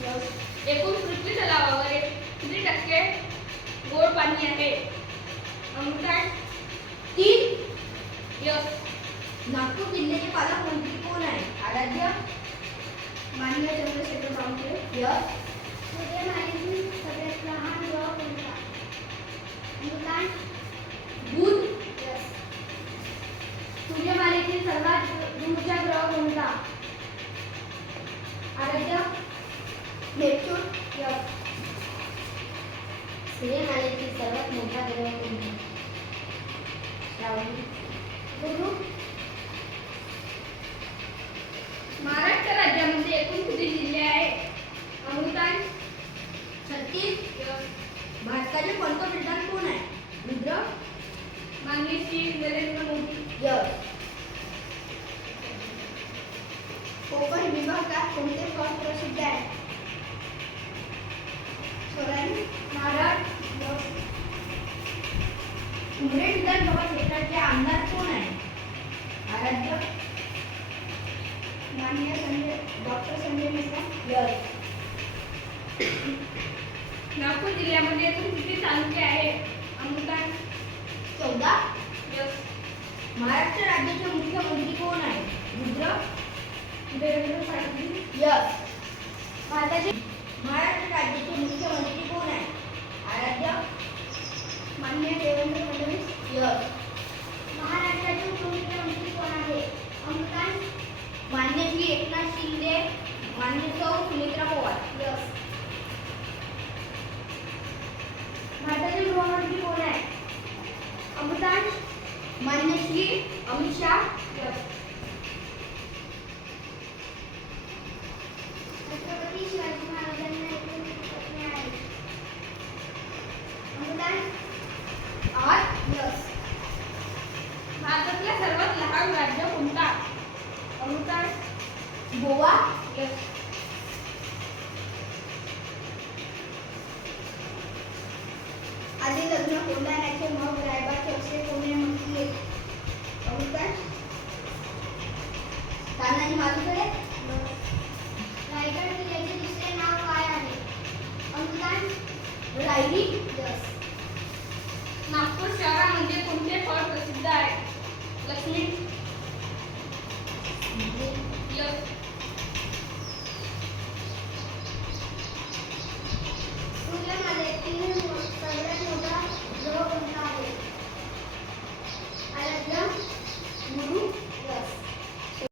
एकूण पृथ्वी तलावावर किती टक्के गोड पाणी आहे? काय 3. यस. नागपूर जिल्ह्याचे पालकमंत्री कोण आहे? आराध्य माननीय चंद्रशेखर बावनकुळे. यस. सूर्यमालेतील सगळ्यात लहान ग्रह कोणता? बुध. यस. सूर्यमालेतील सर्वात दूरचा ग्रह कोणता? आराध्य नेपच्यून. यस. सूर्यमालेतील सर्वात मोठा ग्रह कोणता? श्रावणी. गुरु. महाराष्ट्र राज्यामध्ये एकूण किती जिल्हे आहेत? अमृतांश. 36. यस. भारताचे पंतप्रधान कोण आहे? रुद्र. माननीय श्री नरेंद्र मोदी. यस. कोकण विभागात कोणते फळ प्रसिद्ध आहे? सोलानी. नारळ. उमरेड विधानसभा क्षेत्राचे आमदार कोण आहे? आराध्य माननीय डॉक्टर संजय मिश्रा. यस. नागपूर जिल्ह्यामध्ये एकूण किती तालुके आहेत? अमृतांश. 14. यस. महाराष्ट्र राज्याचे मुख्यमंत्री कोण आहे? रुद्र. देवेंद्र फडणवीस. यस. भारताचे महाराष्ट्र राज्याचे मुख्यमंत्री कोण आहे? आराध्य माननीय देवेंद्र फडणवीस. यस. महाराष्ट्राचे उपमुख्यमंत्री कोण आहे? अमृतांश. मान्य श्री एकनाथ शिंदे. मान्य सौ सुमित्रा पवार. यस. भारताचे गृहमंत्री कोण आहे? अमृतांश. मान्य श्री अमित शाह. यस. छत्रपती शिवाजी महाराजांना एकूण किती पत्नी आहेत? अमृतांश. 8. यस. भारतातल्या सर्वात लहान राज्य कोणता? अमृतांश. गोवा. यस. आधी लग्न कोणत्या